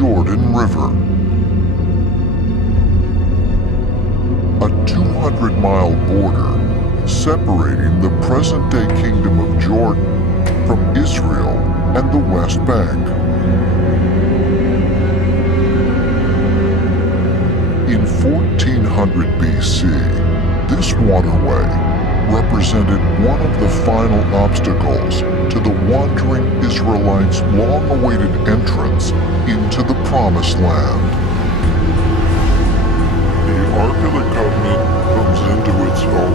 Jordan River. A 200-mile border separating the present-day Kingdom of Jordan from Israel and the West Bank. In 1400 BC, this waterway represented one of the final obstacles to the wandering Israelites' long-awaited entrance into the Promised Land. The Ark of the Covenant comes into its own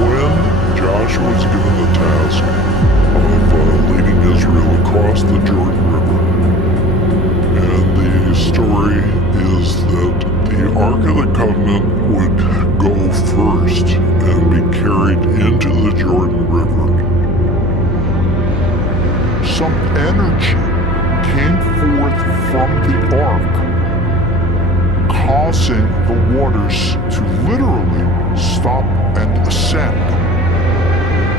when Joshua is given the task of leading Israel across the Jordan River. And the story is that the Ark of the Covenant would go first and be carried into the Jordan River. Some energy came forth from the ark, causing the waters to literally stop and ascend,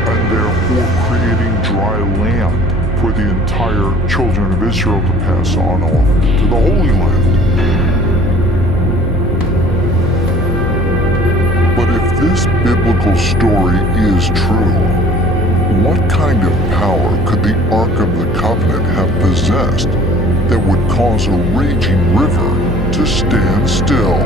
and therefore creating dry land for the entire children of Israel to pass on over to the Holy Land. But if this biblical story is true, what kind of power could the Ark of the Covenant have possessed that would cause a raging river to stand still?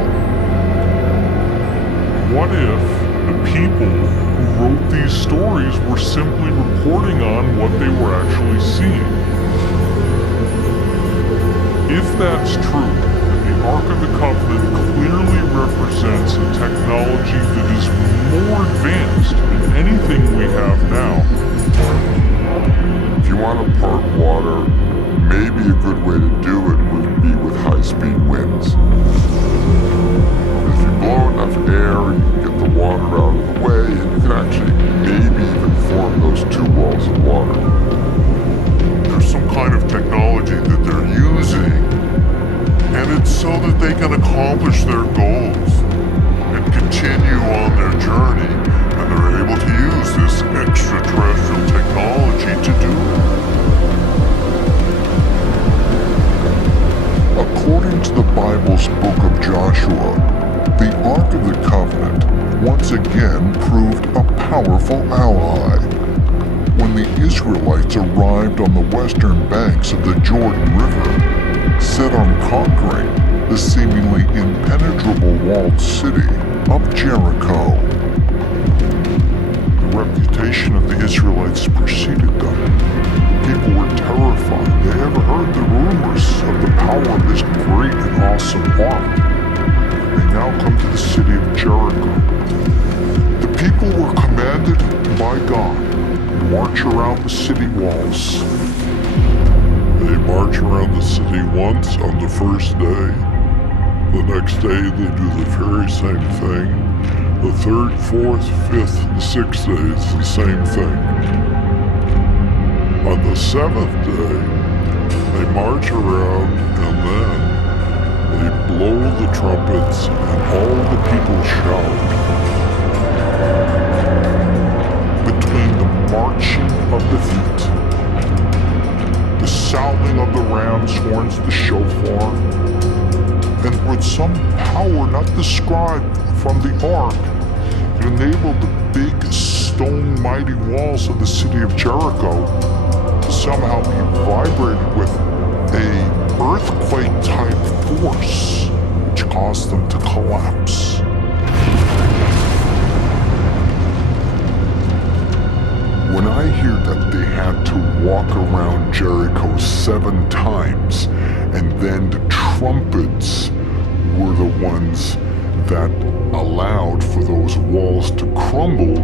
What if the people who wrote these stories were simply reporting on what they were actually seeing? If that's true, the Ark of the Covenant clearly represents a technology that is more advanced than anything we have now. If you want to part water, maybe a good way to do it would be with high-speed winds. If you blow enough air, you can get the water out of the way, and you can actually maybe even form those two walls of water. There's some kind of technology that they're using, and it's so that they can accomplish their goals and continue on their journey, and they're able to use this extraterrestrial technology to do it. According to the Bible's book of Joshua, the Ark of the Covenant once again proved a powerful ally. When the Israelites arrived on the western banks of the Jordan River, set on conquering the seemingly impenetrable walled city of Jericho. The reputation of the Israelites preceded them. People were terrified. They ever heard the rumors of the power of this great and awesome ark. They now come to the city of Jericho. The people were commanded by God to march around the city walls. They march around the city once on the first day. The next day they do the very same thing. The third, fourth, fifth, and sixth day it's the same thing. On the seventh day, they march around and then they blow the trumpets and all the people shout. Between the marching of the feet, the sounding of the ram's horns, the shofar, and with some power not described from the ark, it enabled the big stone mighty walls of the city of Jericho to somehow be vibrated with a earthquake-type force, which caused them to collapse. When I hear that they had to walk around Jericho 7 times, and then the trumpets were the ones that allowed for those walls to crumble,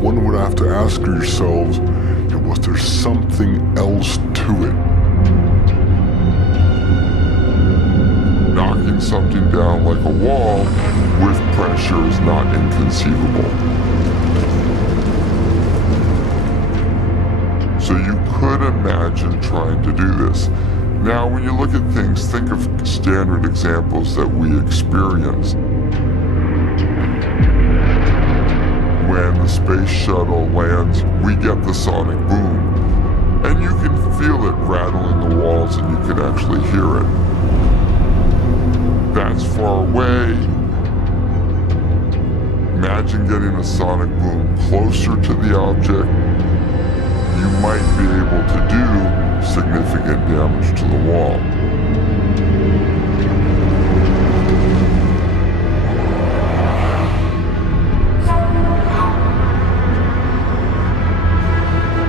one would have to ask yourselves, was there something else to it? Knocking something down like a wall with pressure is not inconceivable. So you could imagine trying to do this. Now, when you look at things, think of standard examples that we experience. When the space shuttle lands, we get the sonic boom. And you can feel it rattling the walls and you can actually hear it. That's far away. Imagine getting a sonic boom closer to the object. You might be able to do significant damage to the wall.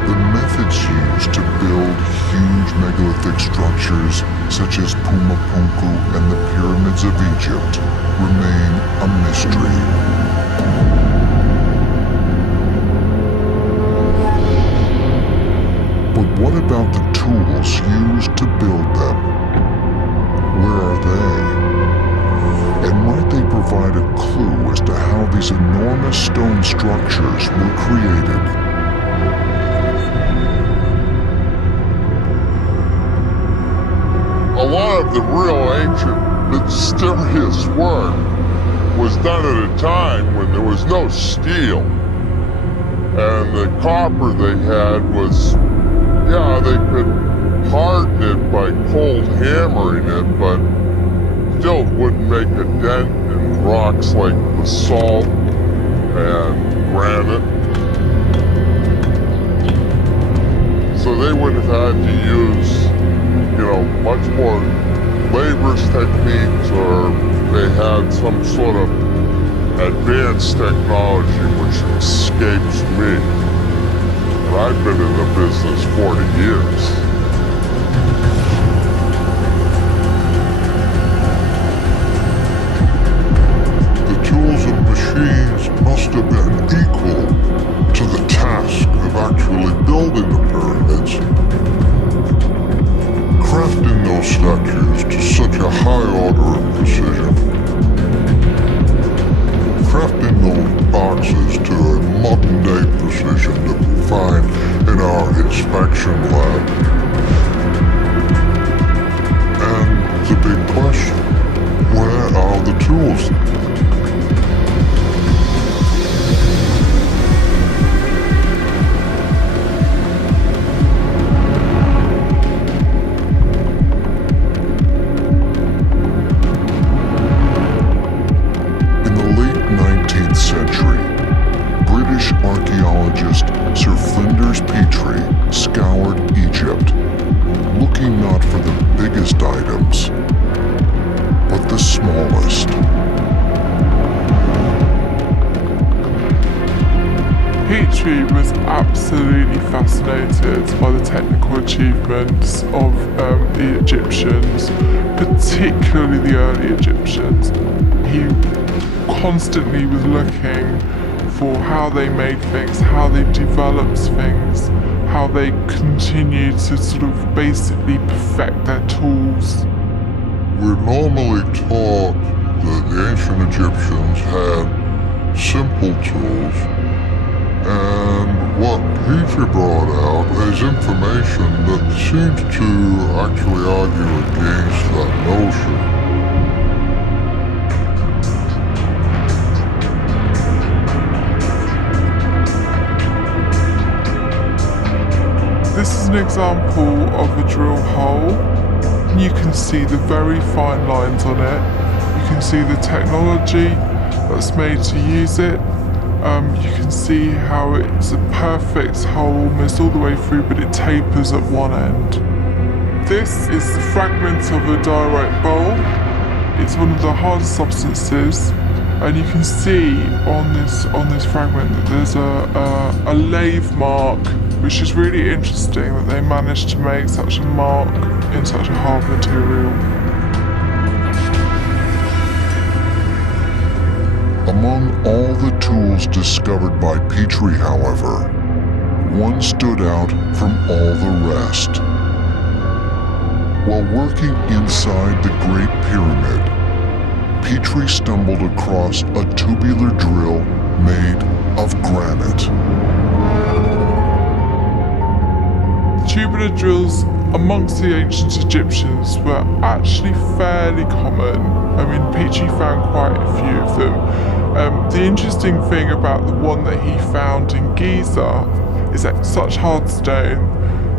The methods used to build huge megalithic structures such as Pumapunku and the pyramids of Egypt remain a mystery. But what about the tools used to build them? Where are they? And might they provide a clue as to how these enormous stone structures were created? A lot of the real ancient mysterious work was done at a time when there was no steel. And the copper they had was, yeah, they could harden it by cold hammering it, but still wouldn't make a dent in rocks like basalt and granite. So they would have had to use, much more laborious techniques, or they had some sort of advanced technology which escapes me. And I've been in the business 40 years. The tools and machines must have been equal to the task of actually building the pyramids. Crafting those statues to such a high order of precision. Crafting those boxes to a modern day precision that we find in our inspection lab. And the big question, where are the tools? Century, British archaeologist Sir Flinders Petrie scoured Egypt, looking not for the biggest items, but the smallest. Petrie was absolutely fascinated by the technical achievements of the Egyptians, particularly the early Egyptians. He constantly was looking for how they made things, how they developed things, how they continued to sort of basically perfect their tools. We're normally taught that the ancient Egyptians had simple tools, and what Petrie brought out is information that seems to actually argue against that notion. This is an example of a drill hole. You can see the very fine lines on it. You can see the technology that's made to use it. You can see how it's a perfect hole almost all the way through, but it tapers at one end. This is the fragment of a diorite bowl. It's one of the hardest substances, and you can see on this fragment that there's a lathe mark, which is really interesting that they managed to make such a mark in such a hard material. Among all the tools discovered by Petrie, however, one stood out from all the rest. While working inside the Great Pyramid, Petrie stumbled across a tubular drill made of granite. Tubular drills amongst the ancient Egyptians were actually fairly common. I mean, Petrie found quite a few of them. The interesting thing about the one that he found in Giza is that it's such hard stone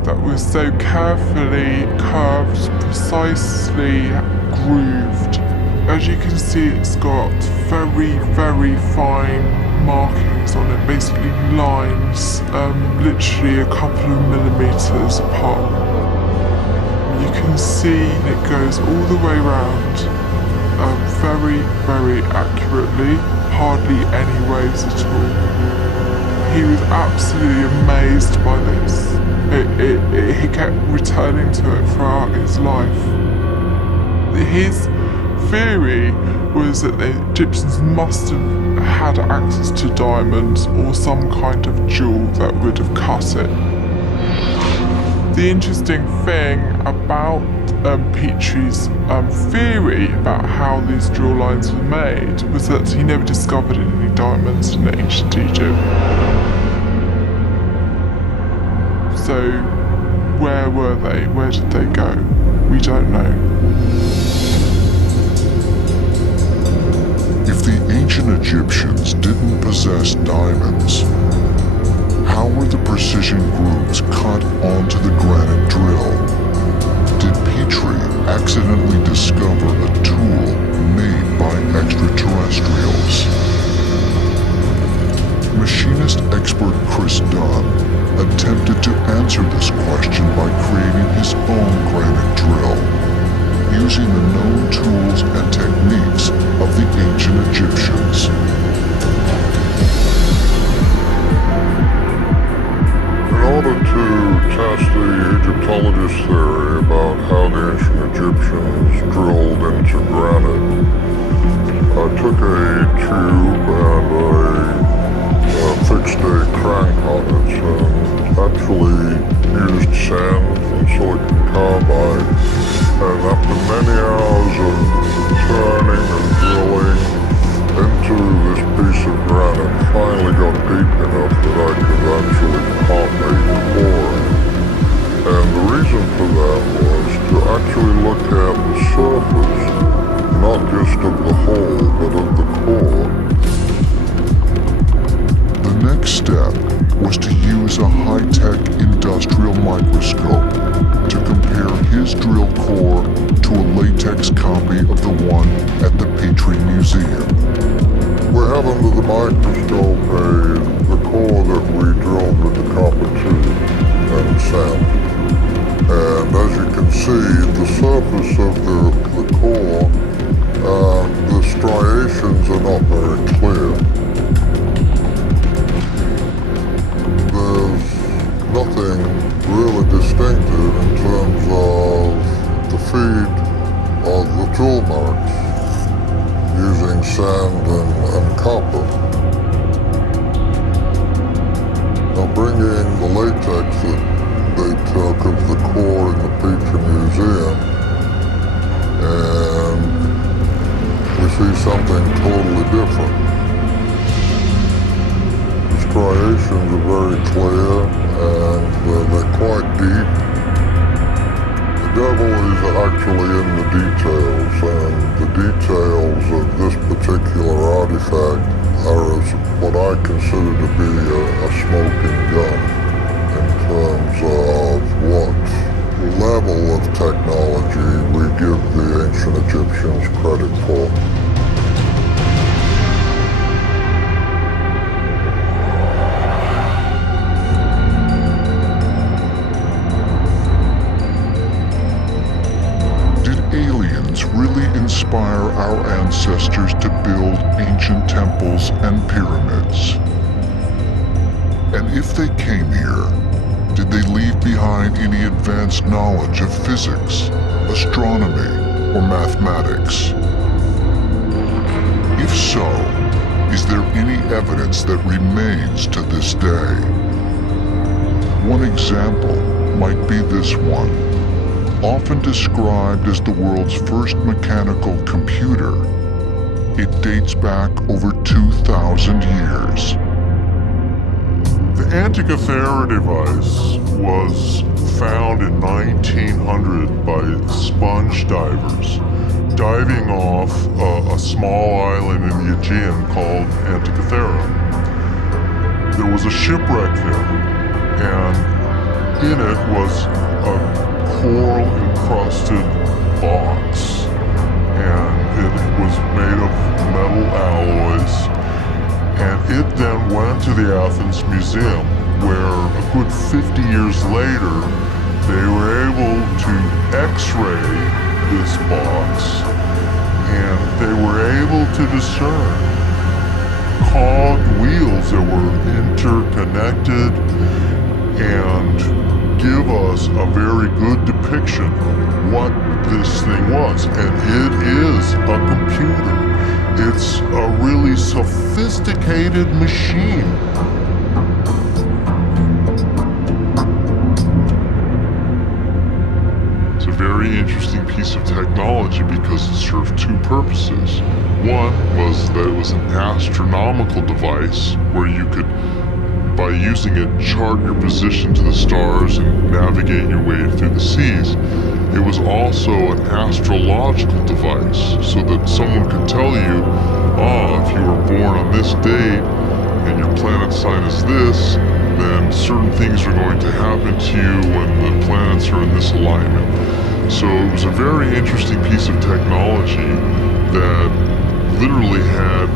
that was so carefully curved, precisely grooved. As you can see, it's got very, very fine markings on it, basically lines, literally a couple of millimeters apart. You can see it goes all the way around, very, very accurately, hardly any waves at all. He was absolutely amazed by this. He kept returning to it throughout his life. His theory was that the Egyptians must have had access to diamonds or some kind of jewel that would have cut it. The interesting thing about Petrie's theory about how these drill lines were made was that he never discovered any diamonds in ancient Egypt. So, where were they? Where did they go? We don't know. If the ancient Egyptians didn't possess diamonds, how were the precision grooves cut onto the granite drill? Did Petrie accidentally discover a tool made by extraterrestrials? Machinist expert Chris Dunn attempted to answer this question by creating his own granite drill, using the known tools and techniques of the ancient Egyptians. In order to test the Egyptologist theory about how the ancient Egyptians drilled into granite, I took a tube and I fixed a crank on it and actually used sand and silicon carbide, and after many hours of turning and drilling into this piece of granite, finally got deep enough that I could actually pop a core. And the reason for that was to actually look at the surface, not just of the hole, but of the core. The next step was to use a high-tech industrial microscope to compare his drill core to a latex copy of the one at the Petrie Museum. We have under the microscope the core that we drilled with the copper tube and sand. And as you can see, the surface of the core, the striations are not very clear. There's nothing really distinctive in terms of the feed of the tool marks using sand and copper. Now bringing the latex that they took of the core in the Petrie Museum, and we see something totally different. The striations are very clear and they're quite deep. The devil is actually in the details, and the details of this particular artifact are what I consider to be a smoking gun in terms of what level of technology we give the ancient Egyptians credit for. Really inspire our ancestors to build ancient temples and pyramids? And if they came here, did they leave behind any advanced knowledge of physics, astronomy, or mathematics? If so, is there any evidence that remains to this day? One example might be this one. Often described as the world's first mechanical computer, it dates back over 2,000 years. The Antikythera device was found in 1900 by sponge divers diving off a small island in the Aegean called Antikythera. There was a shipwreck there, and in it was a coral encrusted box, and it was made of metal alloys, and it then went to the Athens Museum, where a good 50 years later they were able to x-ray this box, and they were able to discern cogged wheels that were interconnected and give us a very good depiction of what this thing was. And it is a computer. It's a really sophisticated machine. It's a very interesting piece of technology because it served two purposes. One was that it was an astronomical device where you could, by using it, chart your position to the stars and navigate your way through the seas. It was also an astrological device, so that someone could tell you, if you were born on this date and your planet sign is this, then certain things are going to happen to you when the planets are in this alignment. So it was a very interesting piece of technology that literally had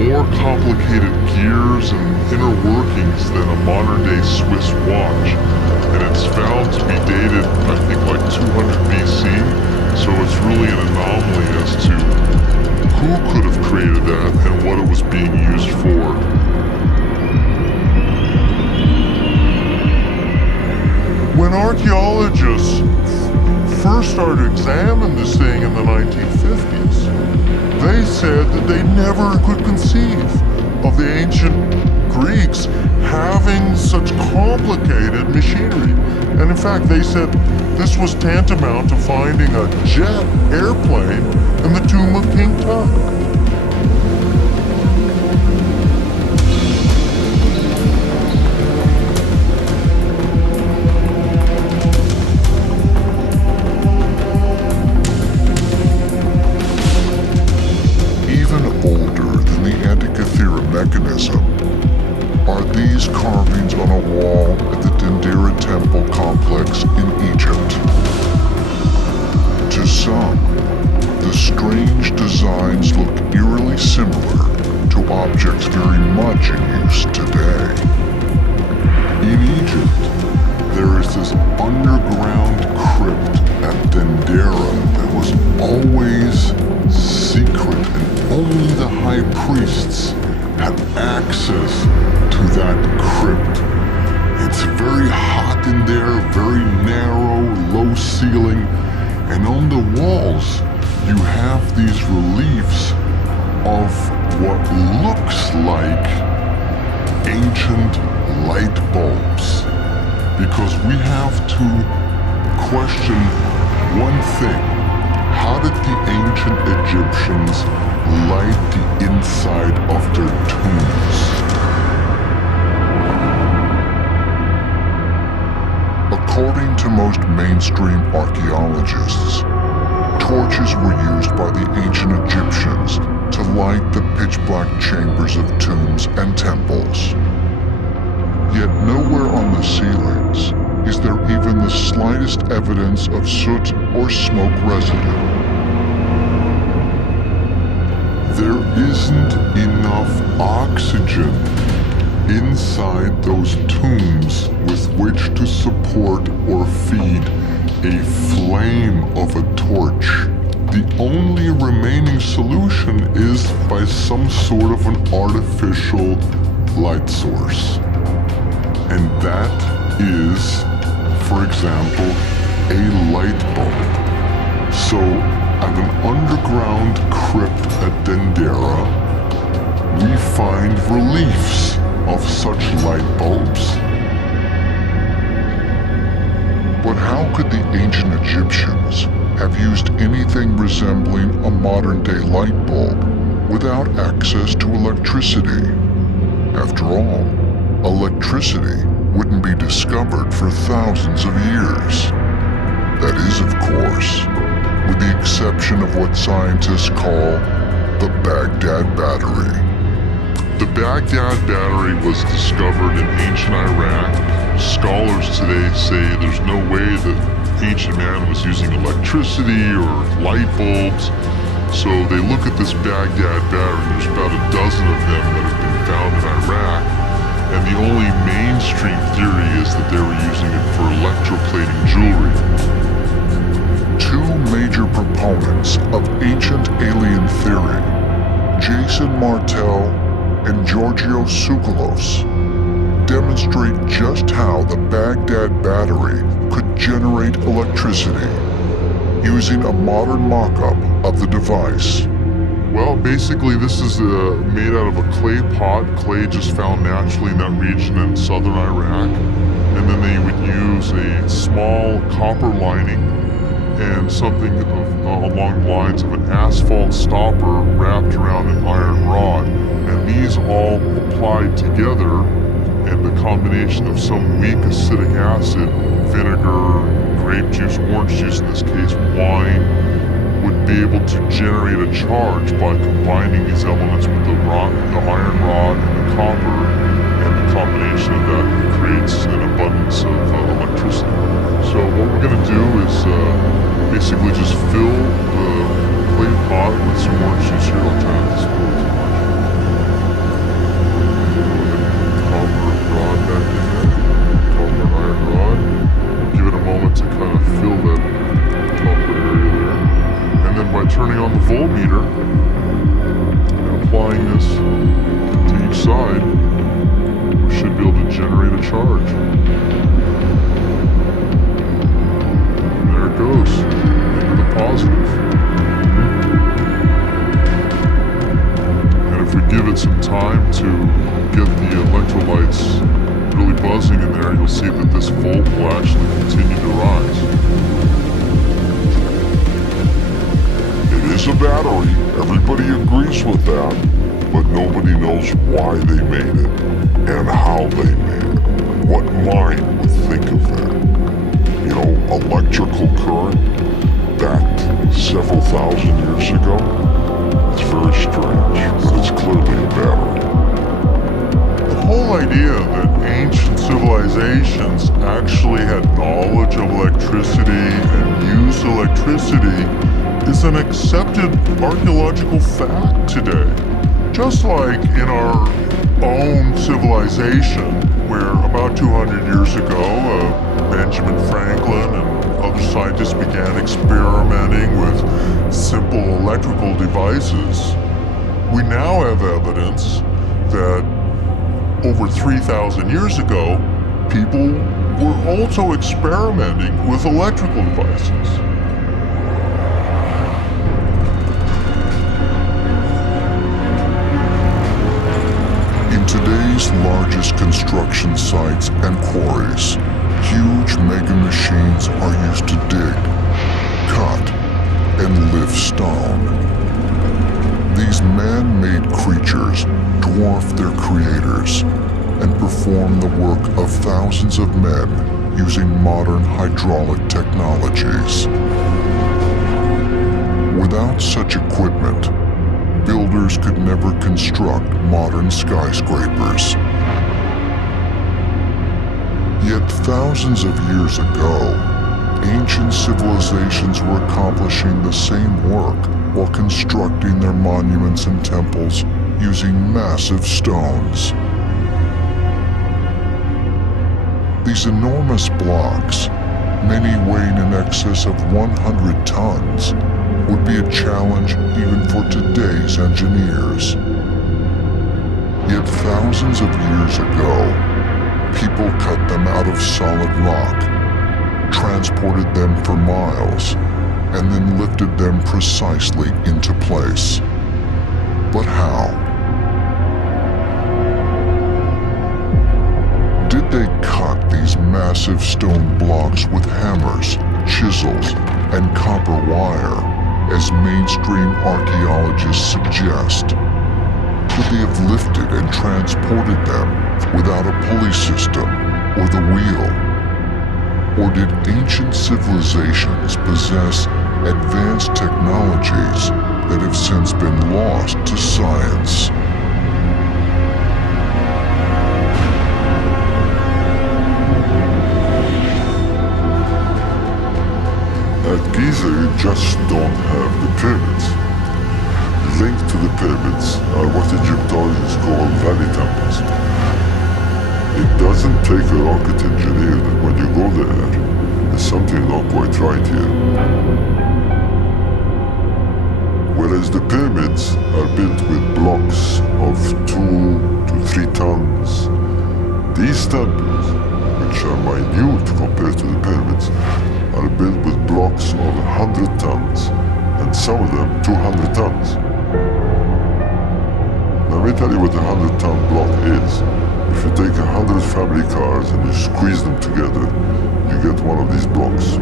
more complicated gears and inner workings than a modern-day Swiss watch. And it's found to be dated, I think, like 200 BC. So it's really an anomaly as to who could have created that and what it was being used for. When archaeologists first started to examine this thing in the 1950s, they said that they never could conceive of the ancient Greeks having such complicated machinery. And in fact, they said this was tantamount to finding a jet airplane in the tomb of King Tut. Mechanism are these carvings on a wall at the Dendera Temple complex in Egypt. To some, the strange designs look eerily similar to objects very much in use today. In Egypt, there is this underground crypt at Dendera that was always secret, and only the high priests had access to that crypt. It's very hot in there, very narrow, low ceiling, and on the walls you have these reliefs of what looks like ancient light bulbs. Because we have to question one thing: how did the ancient Egyptians light the inside of their tombs? According to most mainstream archaeologists, torches were used by the ancient Egyptians to light the pitch-black chambers of tombs and temples. Yet nowhere on the ceilings is there even the slightest evidence of soot or smoke residue. There isn't enough oxygen inside those tombs with which to support or feed a flame of a torch. The only remaining solution is by some sort of an artificial light source. And that is, for example, a light bulb. So, at an underground crypt at Dendera, we find reliefs of such light bulbs. But how could the ancient Egyptians have used anything resembling a modern-day light bulb without access to electricity? After all, electricity wouldn't be discovered for thousands of years. That is, of course, with the exception of what scientists call the Baghdad Battery. The Baghdad Battery was discovered in ancient Iraq scholars today say there's no way that ancient man was using electricity or light bulbs. So they look at this Baghdad battery. There's about a dozen of them that have been found in Iraq. And the only mainstream theory is that they were using it for electroplating jewelry. Two major proponents of ancient alien theory, Jason Martell and Giorgio Tsoukalos, demonstrate just how the Baghdad battery could generate electricity using a modern mock-up of the device. Well, basically this is made out of a clay pot, clay just found naturally in that region in southern Iraq. And then they would use a small copper lining and something along the lines of an asphalt stopper wrapped around an iron rod. And these all applied together, and the combination of some weak acidic acid, vinegar, grape juice, orange juice in this case, wine, would be able to generate a charge by combining these elements with the iron rod and the copper, and the combination of that creates an abundance of electricity. So what we're going to do is basically just fill the clay pot with some orange juice here. I'll try not to spill too much. Copper rod back in there. Copper iron rod. Give it a moment to kind of fill that copper area there. And then by turning on the voltmeter and applying this to each side, we should be able to generate a charge. And there it goes, into the positive. And if we give it some time to get the electrolytes really buzzing in there, you'll see that this volt will actually continue to rise. It is a battery, everybody agrees with that, but nobody knows why they made it and how they made it. What mind would think of that? You know, electrical current back several thousand years ago? It's very strange, but it's clearly a battery. The whole idea that ancient civilizations actually had knowledge of electricity and used electricity is an accepted archaeological fact today. Just like in our own civilization, where about 200 years ago, Benjamin Franklin and other scientists began experimenting with simple electrical devices, we now have evidence that over 3,000 years ago, people were also experimenting with electrical devices. In today's largest construction sites and quarries, huge mega machines are used to dig, cut, and lift stone. These man-made creatures dwarf their creators and perform the work of thousands of men using modern hydraulic technologies. Without such equipment, builders could never construct modern skyscrapers. Yet thousands of years ago, ancient civilizations were accomplishing the same work while constructing their monuments and temples using massive stones. These enormous blocks, many weighing in excess of 100 tons, would be a challenge even for today's engineers. Yet thousands of years ago, people cut them out of solid rock, transported them for miles, and then lifted them precisely into place. But how? Did they cut these massive stone blocks with hammers, chisels, and copper wire, as mainstream archaeologists suggest? Could they have lifted and transported them without a pulley system or the wheel? Or did ancient civilizations possess advanced technologies that have since been lost to science? pyramids are what Egyptologists call valley temples. It doesn't take a rocket engineer that when you go there, there's something not quite right here. Whereas the pyramids are built with blocks of 2 to 3 tons, these temples, which are minute compared to the pyramids, are built with blocks of 100 tons, and some of them 200 tons. Now let me tell you what a 100-ton block is. If you take 100 family cars and you squeeze them together, you get one of these blocks.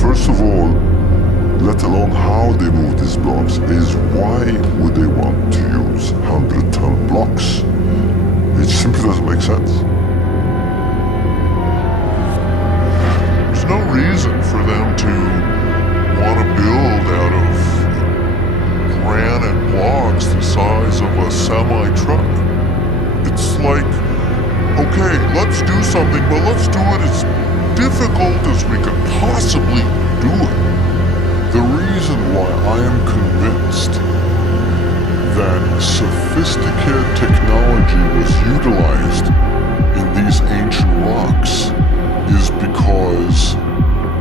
First of all, let alone how they move these blocks, is why would they want to use 100-ton blocks? It simply doesn't make sense. There's no reason for them to want to build out of granite blocks the size of a semi-truck. It's like, okay, let's do something, but let's do it as difficult as we could possibly do it. The reason why I am convinced that sophisticated technology was utilized in these ancient rocks is because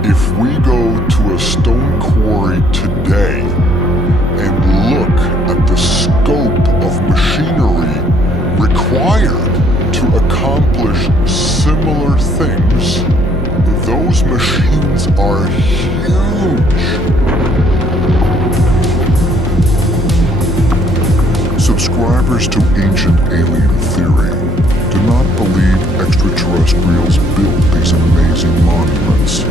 if we go to a stone quarry today and look at the scope of machinery required to accomplish similar things, those machines are huge. Subscribers to Ancient Alien Theory do not believe extraterrestrials built these amazing monuments,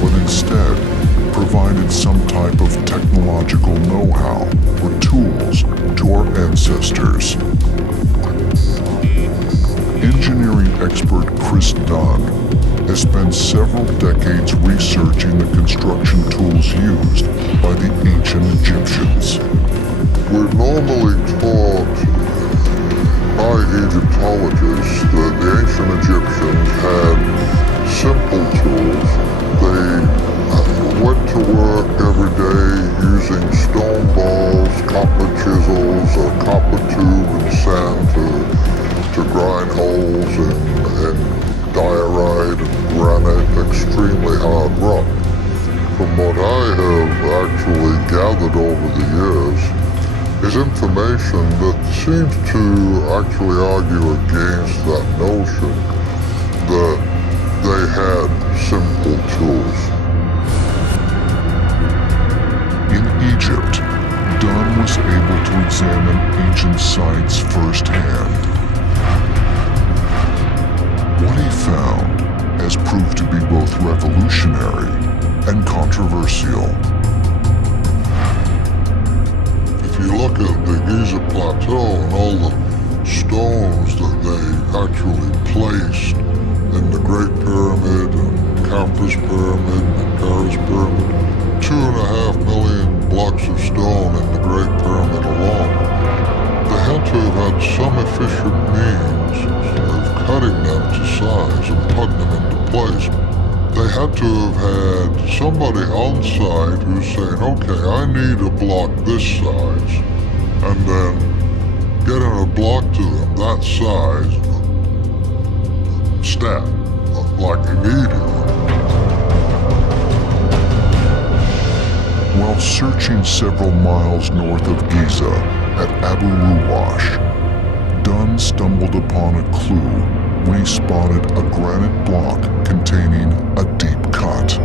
but instead provided some type of technological know-how or tools to our ancestors. Engineering expert Chris Dunn has spent several decades researching the construction tools used by the ancient Egyptians. We're normally taught by Egyptologists that the ancient Egyptians had simple tools. They went to work every day using stone balls, copper chisels, a copper tube and sand to grind holes in diorite and granite, extremely hard rock. From what I have actually gathered over the years, is information that seems to actually argue against that notion that they had simple tools. In Egypt, Dunn was able to examine ancient sites firsthand. What he found has proved to be both revolutionary and controversial. If you look at the Giza Plateau and all the stones that they actually placed in the Great Pyramid and Khufu's Pyramid and Paris Pyramid, 2.5 million blocks of stone in the Great Pyramid alone, they had to have had some efficient means of cutting them to size and putting them into place. They had to have had somebody on site who's saying, okay, I need a block this size, and then getting a block to them that size, stat, like immediately. While searching several miles north of Giza at Abu Ruwash, Dunn stumbled upon a clue when he spotted a granite block containing a deep cut.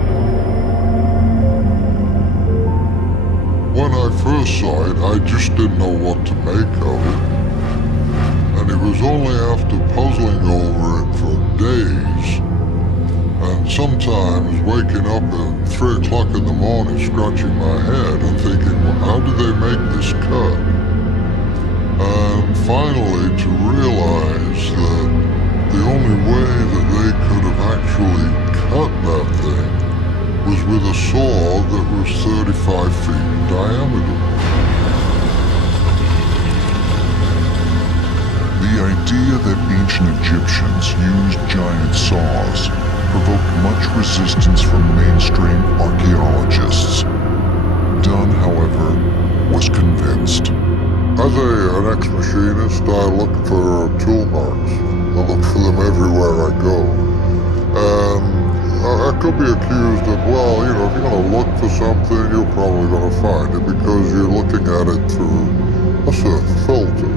When I first saw it, I just didn't know what to make of it. And it was only after puzzling over it for days, and sometimes waking up at 3 o'clock in the morning scratching my head and thinking, well, how did they make this cut? And finally to realize that the only way that they could have actually cut that thing was with a saw that was 35 feet in diameter. The idea that ancient Egyptians used giant saws provoked much resistance from mainstream archaeologists. Dunn, however, was convinced. An ex-machinist, I look for tool marks. I look for them everywhere I go. And I could be accused of, well, if you're going to look for something, you're probably going to find it because you're looking at it through a certain filter.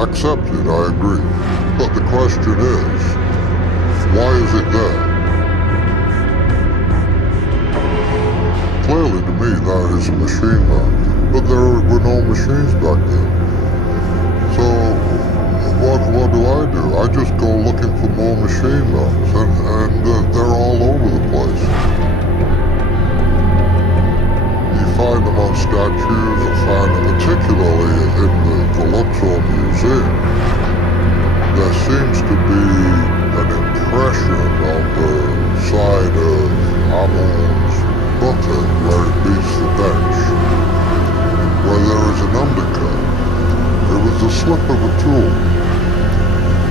Accepted, I agree. But the question is, why is it there? Clearly to me that is a machine mark, but there were no machines back then. So what do? I just go looking for more machine marks, and they're all over the place. You find them on statues, you find them particularly in the Luxor Museum. There seems to be an impression on the side of Amon's buttock where it meets the bench, where there is an undercut. It was the slip of a tool,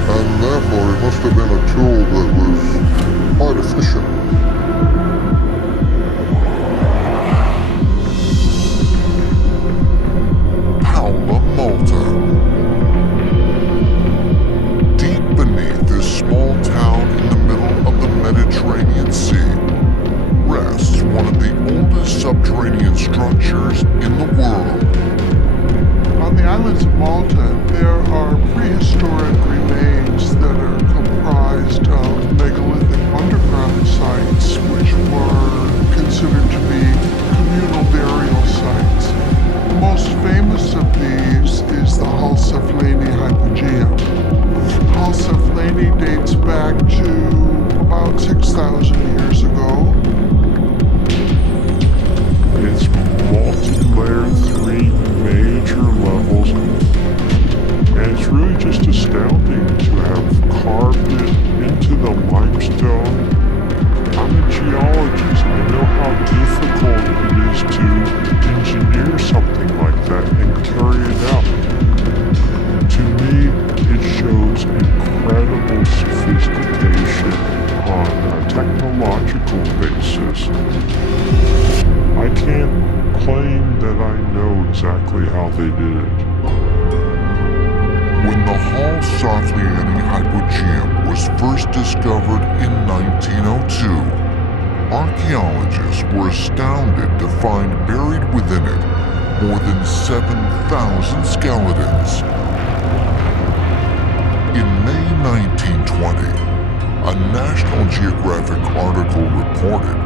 and therefore it must have been a tool that was quite efficient. Paola Malta. Deep beneath this small town in the middle of the Mediterranean Sea rests one of the oldest subterranean structures in the world. On the islands of Malta, there are prehistoric remains that are comprised of megalithic underground sites, which were considered to be communal burial sites. The most famous of these is the Halsefleni Hypogeum. Halsefleni dates back to about 6,000 years ago. It's multi-layered, 3 major levels, and it's really just astounding to have carved it into the limestone. I'm a geologist. I know how difficult it is to engineer something like that and carry it out. To me, it shows incredible sophistication on a technological basis. I can't claim that I know exactly how they did it. When the Halsefleni Hypogeum was first discovered in 1902, archaeologists were astounded to find buried within it more than 7,000 skeletons. In May 1920, a National Geographic article reported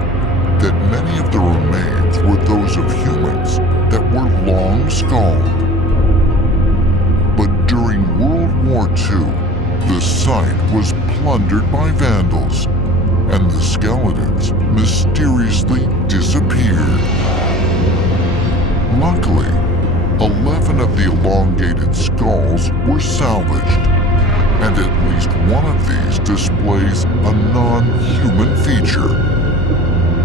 that many of the remains were those of humans that were long skulled. But during World War II, the site was plundered by vandals, and the skeletons mysteriously disappeared. Luckily, 11 of the elongated skulls were salvaged, and at least one of these displays a non-human feature.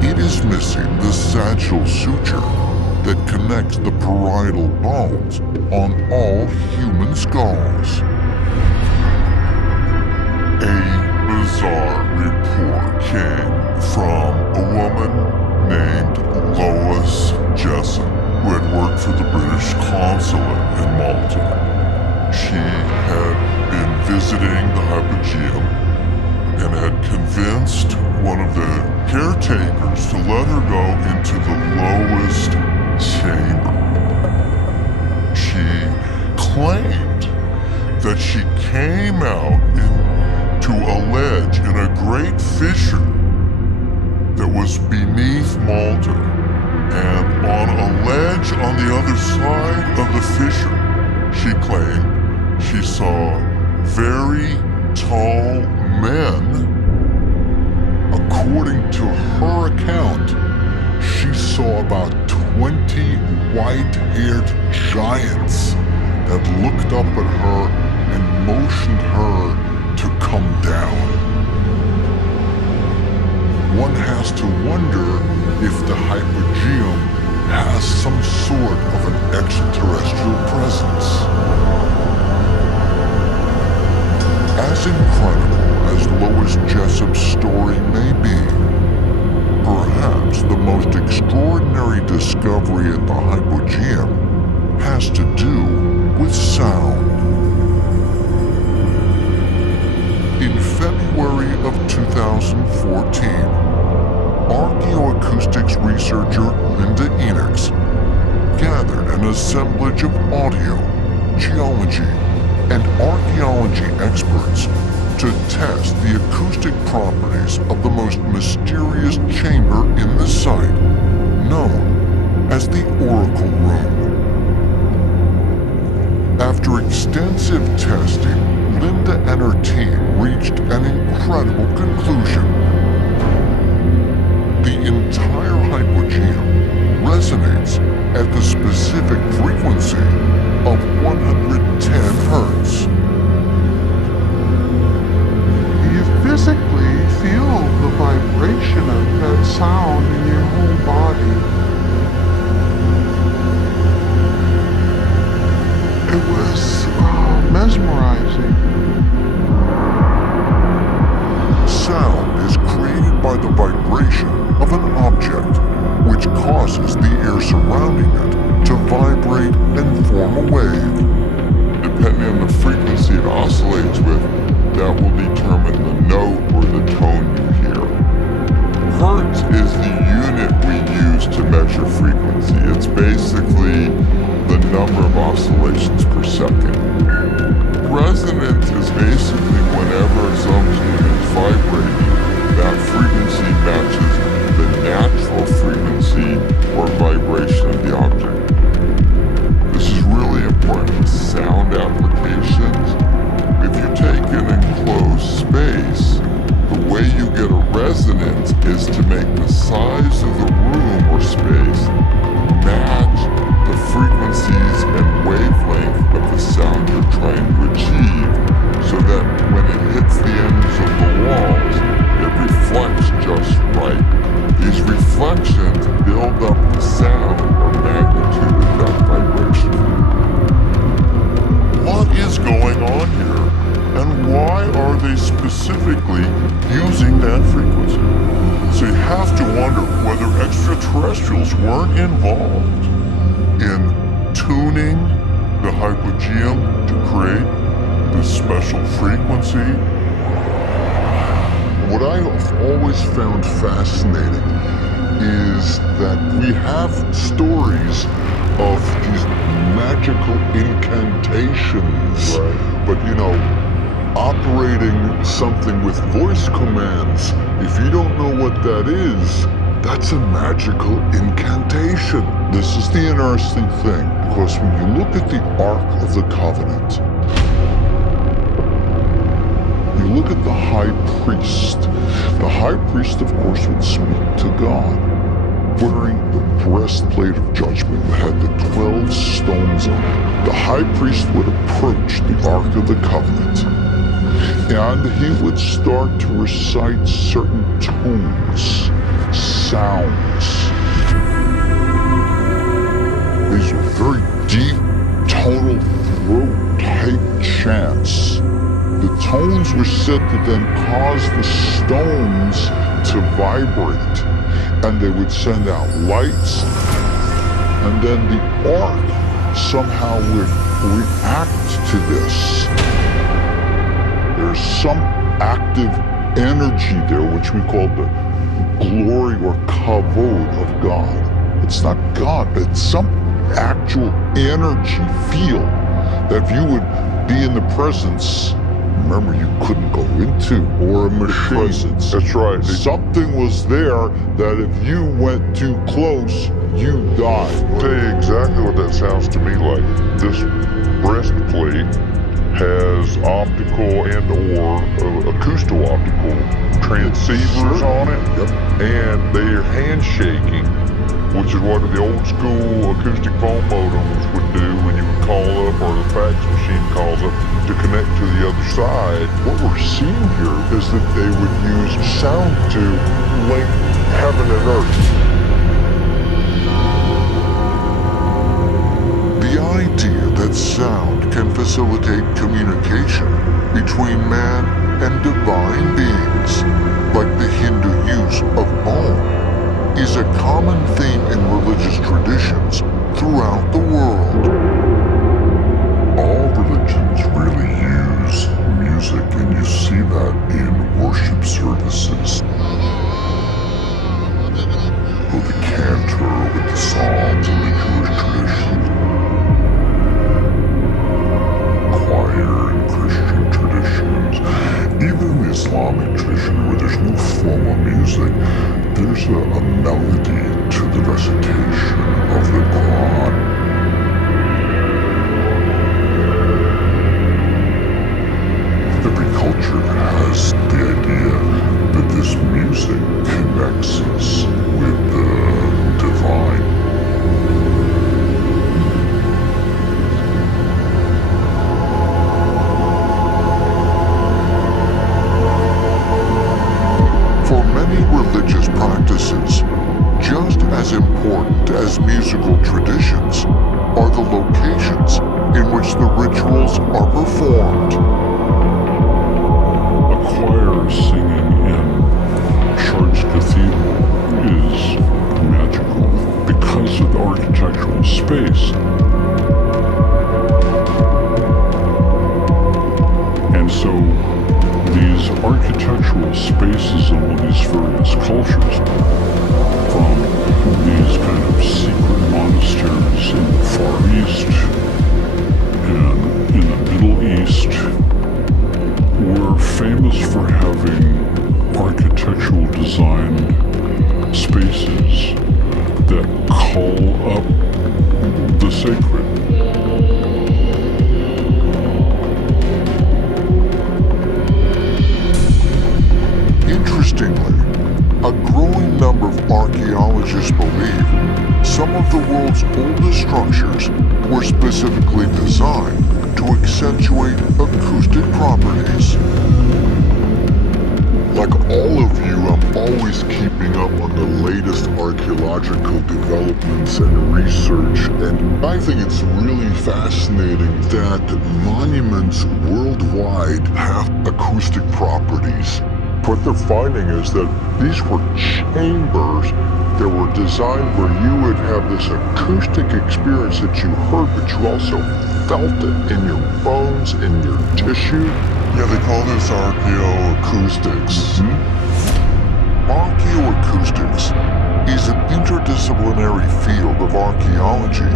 It is missing the sagittal suture that connects the parietal bones on all human skulls. A bizarre report came from a woman named Lois Jesson, who had worked for the British consulate in Malta. She had been visiting the Hypogeum and had convinced one of the caretakers to let her go into the lowest chamber. She claimed that she came out into a ledge in a great fissure that was beneath Malta, and on a ledge on the other side of the fissure, she claimed she saw very tall men. According to her account, she saw about 20 white-haired giants that looked up at her and motioned her to come down. One has to wonder if the Hypogeum has some sort of an extraterrestrial presence. As incredible as Lois Jessop's story may be, perhaps the most extraordinary discovery at the Hypogeum has to do with sound. In February of 2014, archaeoacoustics researcher Linda Enix gathered an assemblage of audio, geology, and archaeology experts to test the acoustic properties of the most mysterious chamber in the site, known as the Oracle Room. After extensive testing, Linda and her team reached an incredible conclusion. The entire hypogeum resonates at the specific frequency of 110 hertz. You physically feel the vibration of that sound in your whole body. It was mesmerizing. Sound is created by the vibration of an object, which causes the air surrounding it to vibrate and form a wave. Depending on the frequency it oscillates with, that will determine the note or the tone you hear. Hertz is the unit we use to measure frequency. It's basically the number of oscillations per second. Resonance is basically whenever something is vibrating, that frequency matches the natural frequency or vibration of the object. This is really important in sound applications. If you take an enclosed space, the way you get a resonance is to make the size of the room or space match the frequencies and wavelength of the sound you're trying to achieve, so that when it hits the ends of the walls, it reflects just right. These reflections build up the sound or magnitude of that vibration. What is going on here? And why are they specifically using that frequency? So you have to wonder whether extraterrestrials weren't involved in tuning the hypogeum to create this special frequency. What I have always found fascinating is that we have stories of these magical incantations, but operating something with voice commands, if you don't know what that is, that's a magical incantation. This is the interesting thing, because when you look at the Ark of the Covenant, you look at the high priest. The high priest, of course, would speak to God, wearing the breastplate of judgment that had the 12 stones on it. The high priest would approach the Ark of the Covenant, and he would start to recite certain tones, sounds. These were very deep, tonal, throat-type chants. The tones were said to then cause the stones to vibrate, and they would send out lights, and then the Ark somehow would react to this. There's some active energy there, which we call the glory or kavod of God. It's not God, but it's some actual energy field that if you would be in the presence, remember you couldn't go into, or a machine. That's right. Something was there that if you went too close, you died. I'll tell you exactly what that sounds to me like. This breastplate has optical and or acousto-optical transceivers on it, and they're handshaking, which is what the old school acoustic phone modems would do when you would call up, or the fax machine calls up to connect to the other side. What we're seeing here is that they would use sound to link heaven and earth. The idea that sound can facilitate communication between man and divine beings, like the Hindu use of Om, is a common theme in religious traditions throughout the world. Islamic tradition where there's no formal music. There's a melody to the recitation of the Quran. Every culture has the idea that this music connects us with the divine. For many religious practices, just as important as musical traditions are the locations in which the rituals are performed. A choir singing in Chartres Cathedral is magical because of the architectural space. And so these architectural spaces in all these various cultures, from these kind of secret monasteries in the Far East and in the Middle East, were famous for having architectural designed spaces that call up the sacred. Interestingly, a growing number of archaeologists believe some of the world's oldest structures were specifically designed to accentuate acoustic properties. Like all of you, I'm always keeping up on the latest archaeological developments and research, and I think it's really fascinating that monuments worldwide have acoustic properties. What they're finding is that these were chambers that were designed where you would have this acoustic experience that you heard, but you also felt it in your bones, in your tissue. Yeah, they call this archaeoacoustics. Archaeoacoustics is an interdisciplinary field of archaeology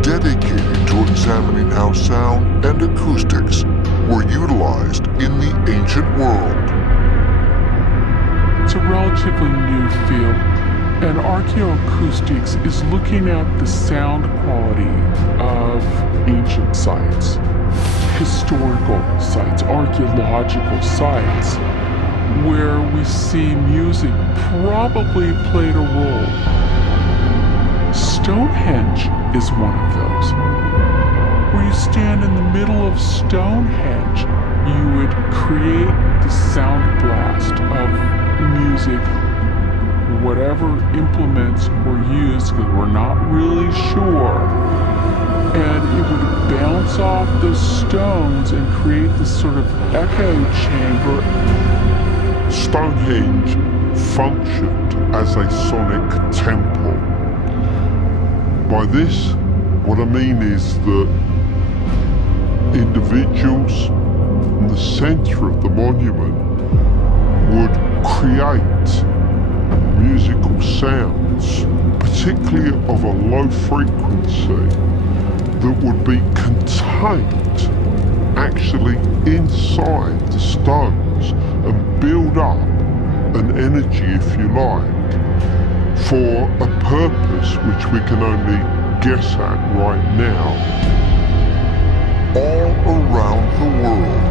dedicated to examining how sound and acoustics were utilized in the ancient world. It's a relatively new field, and archaeoacoustics is looking at the sound quality of ancient sites, historical sites, archaeological sites, where we see music probably played a role. Stonehenge is one of those. Where you stand in the middle of Stonehenge, you would create the sound blast of music, whatever implements were used, because we're not really sure, and it would bounce off the stones and create this sort of echo chamber. Stonehenge functioned as a sonic temple. By this, what I mean is that individuals in the center of the monument would create musical sounds, particularly of a low frequency, that would be contained actually inside the stones and build up an energy, if you like, for a purpose which we can only guess at right now. All around the world,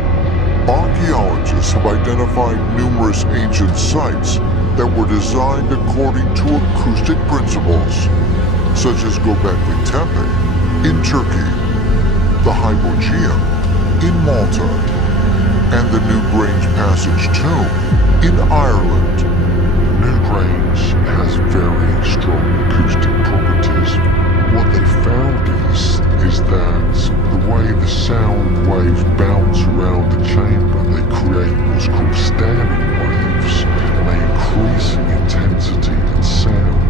archaeologists have identified numerous ancient sites that were designed according to acoustic principles, such as Göbekli Tepe in Turkey, the Hypogeum in Malta, and the Newgrange Passage tomb in Ireland. Newgrange has very strong acoustic properties. What they found is that the way the sound waves bounce around the chamber, they create what's called standing waves, and they increase in intensity and sound.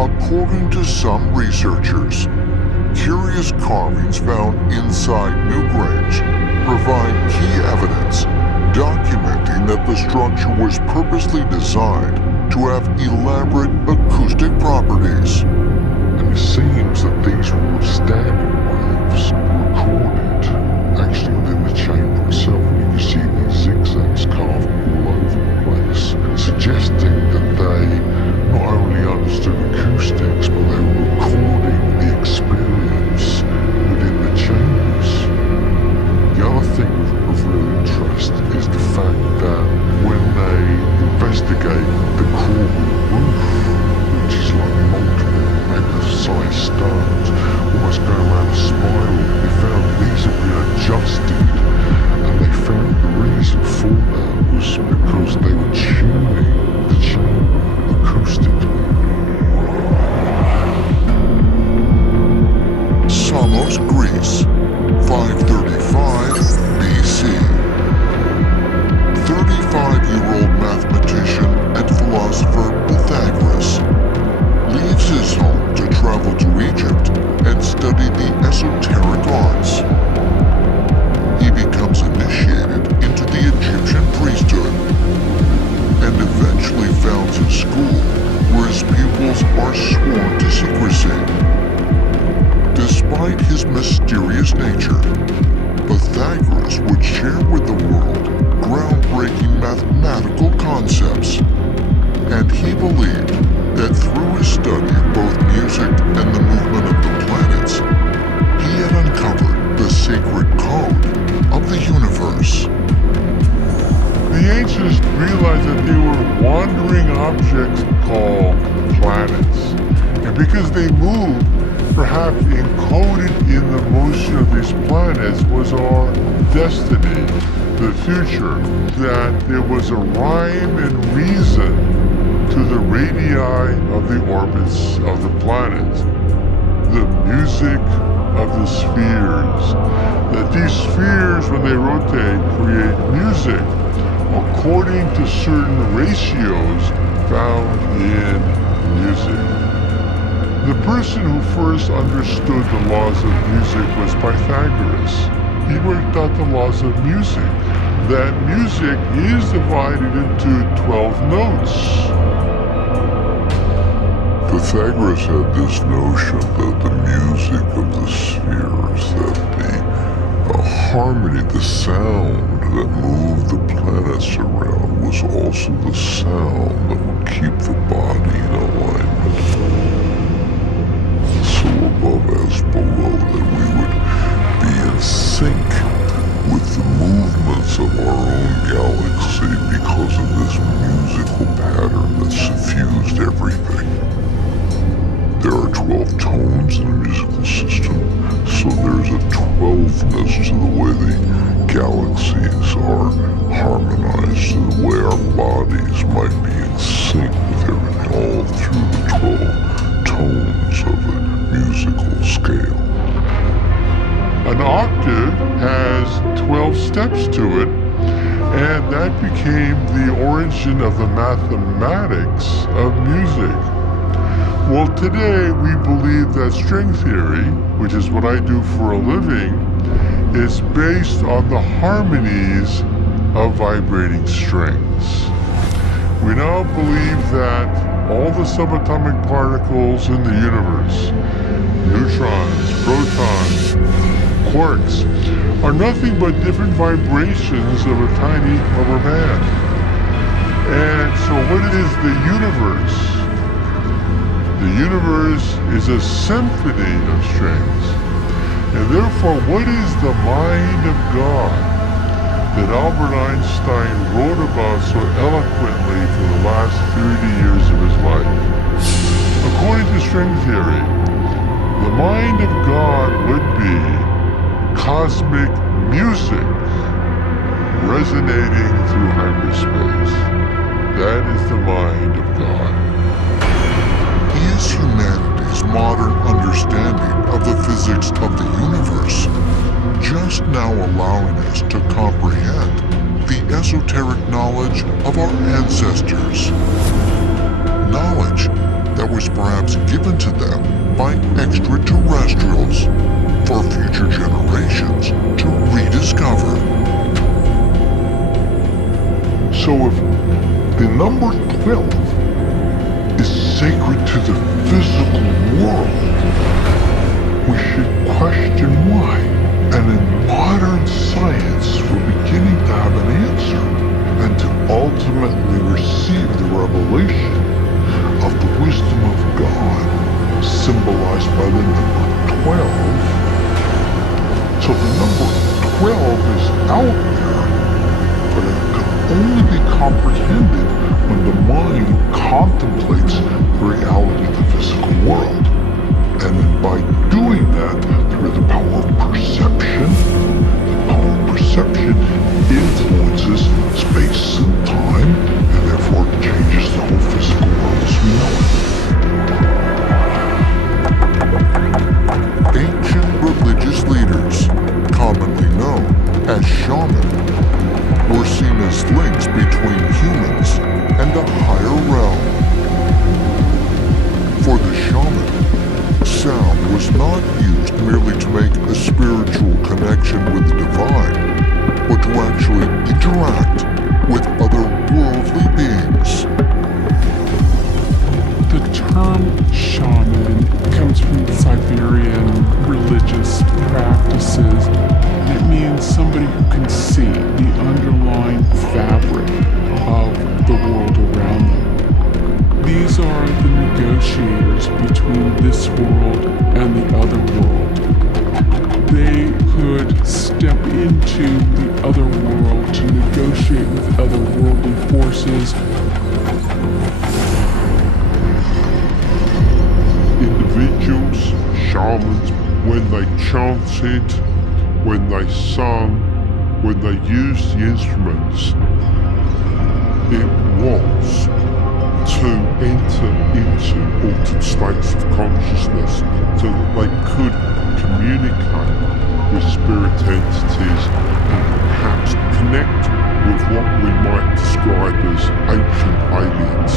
According to some researchers, curious carvings found inside Newgrange provide key evidence documenting that the structure was purposely designed to have elaborate acoustic properties. And it seems that these were standing waves recorded actually within the chamber itself, and you can see these zigzag the universe. The ancients realized that they were wandering objects called planets. And because they moved, perhaps encoded in the motion of these planets was our destiny, the future, that there was a rhyme and reason to the radii of the orbits of the planets, the music of the spheres, that these spheres, when they rotate, create music according to certain ratios found in music. The person who first understood the laws of music was Pythagoras. He worked out the laws of music, that music is divided into 12 notes. Pythagoras had this notion that the music of the spheres, that the harmony, the sound that moved the planets around was also the sound that would keep the body in alignment. So above as below, that we would be in sync with the movements of our own galaxy because of this musical pattern that suffused everything. There are 12 tones in the musical system, so there's a 12ness to the way the galaxies are harmonized, to the way our bodies might be in sync with everything, all through the 12 tones of a musical scale. An octave has 12 steps to it, and that became the origin of the mathematics of music. Well, today we believe that string theory, which is what I do for a living, is based on the harmonies of vibrating strings. We now believe that all the subatomic particles in the universe, neutrons, protons, quarks, are nothing but different vibrations of a tiny rubber band. And so what is the universe? The universe is a symphony of strings. And therefore, what is the mind of God that Albert Einstein wrote about so eloquently for the last 30 years of his life? According to string theory, the mind of God would be cosmic music resonating through hyperspace. That is the mind of God. Is humanity's modern understanding of the physics of the universe just now allowing us to comprehend the esoteric knowledge of our ancestors? Knowledge that was perhaps given to them by extraterrestrials for future generations to rediscover. So if the number 12 is sacred to the physical world, we should question why. And in modern science, we're beginning to have an answer and to ultimately receive the revelation of the wisdom of God, symbolized by the number 12. So the number 12 is out there, but it can only be comprehended when the mind contemplates the reality of the physical world. And then by doing that, through the power of perception, the power of perception influences space and time, and therefore changes the whole physical world as we know it. Ancient religious leaders, commonly known as shaman, were seen as links between humans and the higher realm. For the shaman, sound was not used merely to make a spiritual connection with the divine, but to actually interact with other worldly beings. The term shaman comes from Siberian religious practices. It means somebody who can see. into the other world to negotiate with otherworldly forces. Individuals, shamans, when they chanted, when they sung, when they used the instruments, it was to enter into altered states of consciousness so that they could communicate with spirit entities and perhaps connect with what we might describe as ancient aliens.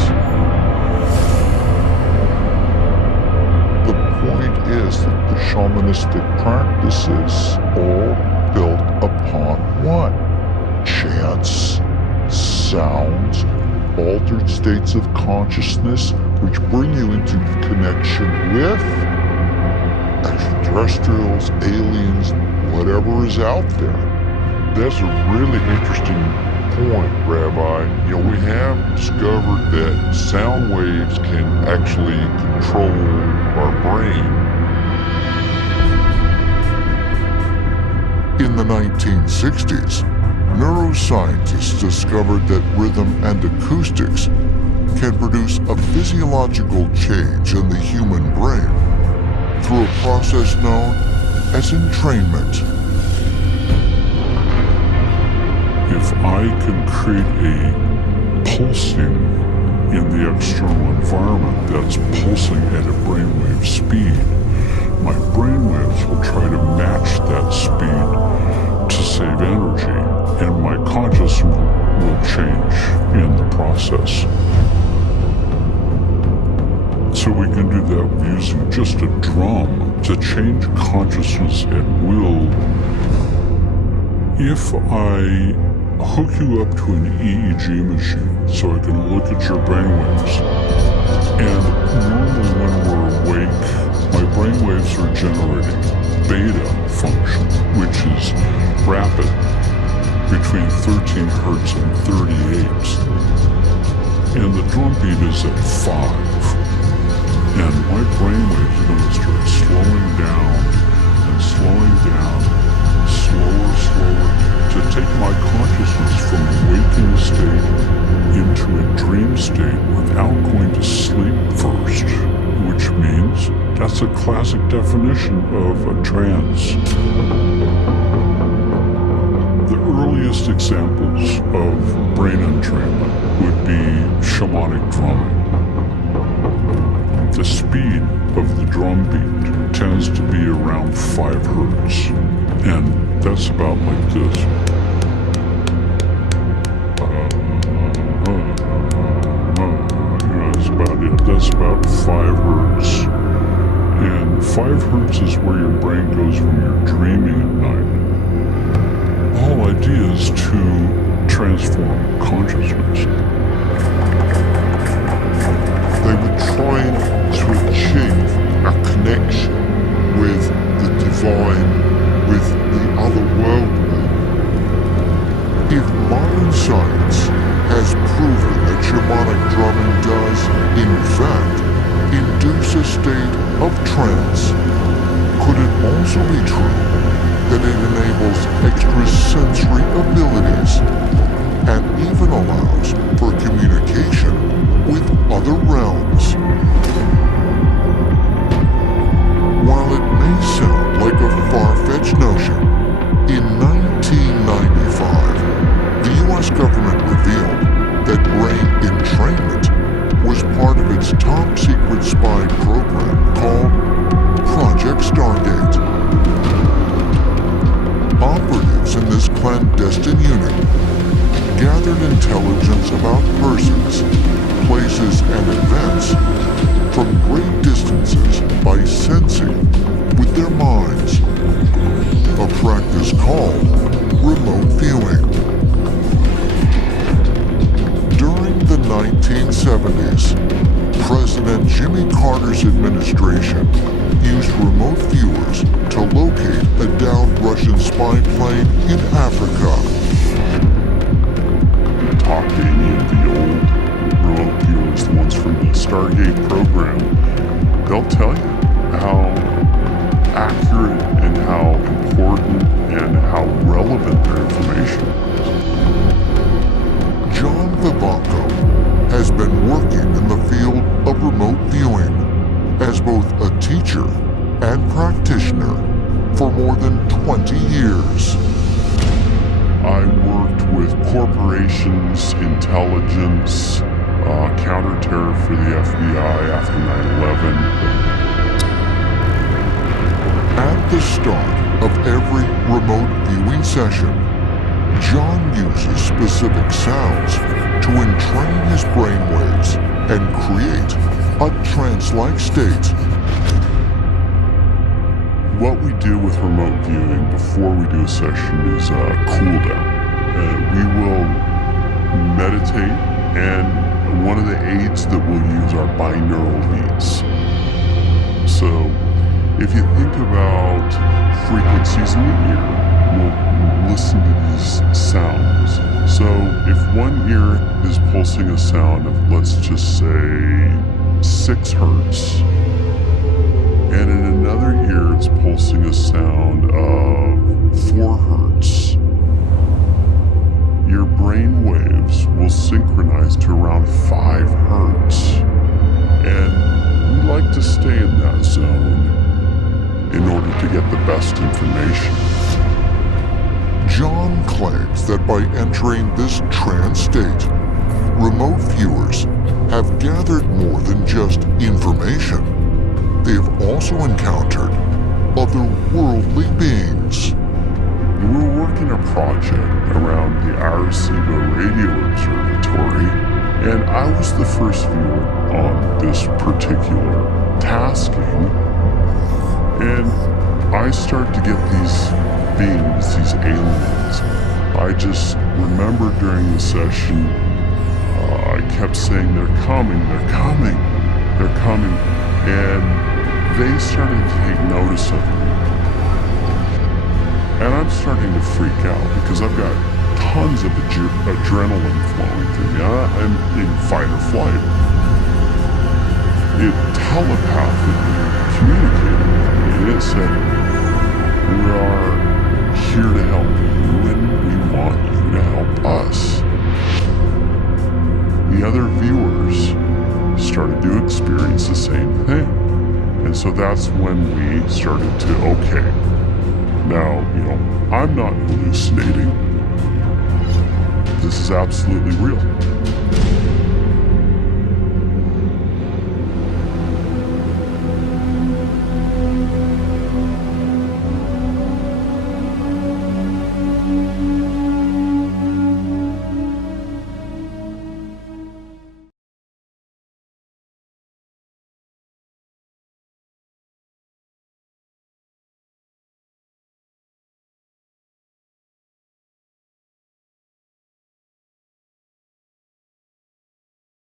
The point is that the shamanistic practices all built upon what? Chants, sounds, altered states of consciousness which bring you into connection with extraterrestrials, aliens, whatever is out there. That's a really interesting point, Rabbi. You know, we have discovered that sound waves can actually control our brain. In the 1960s, neuroscientists discovered that rhythm and acoustics can produce a physiological change in the human brain through a process known as entrainment. If I can create a pulsing in the external environment that's pulsing at a brainwave speed, my brainwaves will try to match that speed to save energy, and my consciousness will change in the process. So we can do that using just a drum to change consciousness at will. If I hook you up to an EEG machine so I can look at your brainwaves, and normally when we're awake, my brainwaves are generating beta function, which is rapid, between 13 hertz and 38. And the drum beat is at 5. And my brainwaves are going to start slowing down and slowing down, slower, to take my consciousness from a waking state into a dream state without going to sleep first, which means that's a classic definition of a trance. The earliest examples of brain entrainment would be shamanic drumming. The speed of the drum beat tends to be around 5 hertz, and that's about like this. That's about it. That's about 5 hertz. And 5 hertz is where your brain goes when you're dreaming at night. The whole idea is to transform consciousness. They were trying to achieve a connection with the divine, with the otherworldly. If modern science has proven that shamanic drumming does, in fact, induce a state of trance, could it also be true that it enables extrasensory abilities and even allows for communication with other realms? While it may sound like a far-fetched notion, in 1995, the U.S. government revealed that brain entrainment was part of its top-secret spy program called Project Stargate. Operatives in this clandestine unit gathered intelligence about persons, places, and events from great distances by sensing with their minds, a practice called remote viewing. During the 1970s, President Jimmy Carter's administration used remote viewers to locate a downed Russian spy plane in Africa. Talk to any of the old remote viewers, the ones from the Stargate program, they'll tell you how accurate and how important and how relevant their information is. John Vivanco has been working in the field of remote viewing as both a teacher and practitioner for more than 20 years. I worked with corporations, intelligence, counterterror for the FBI after 9/11. At the start of every remote viewing session, John uses specific sounds to entrain his brainwaves and create a trance-like state. What we do with remote viewing before we do a session is a cool down. We will meditate, and one of the aids that we'll use are binaural beats. So if you think about frequencies in the ear, we'll listen to these sounds. So if one ear is pulsing a sound of, let's just say, 6 hertz, and in another ear it's pulsing a sound of 4 hertz, your brain waves will synchronize to around 5 hertz. And we like to stay in that zone in order to get the best information. John claims that by entering this trance state, remote viewers have gathered more than just information. They have also encountered otherworldly beings. We're working a project around the Arecibo Radio Observatory, and I was the first viewer on this particular tasking, and I start to get these beings, these aliens. I just remember during the session, I kept saying, they're coming, they're coming, they're coming, and they started to take notice of me. And I'm starting to freak out because I've got tons of adrenaline flowing through me. I'm in fight or flight. It telepathically communicated with me, and it said, we are here to help you, and we want you to help us. The other viewers started to experience the same thing. And so that's when we started to, okay, now, I'm not hallucinating. This is absolutely real.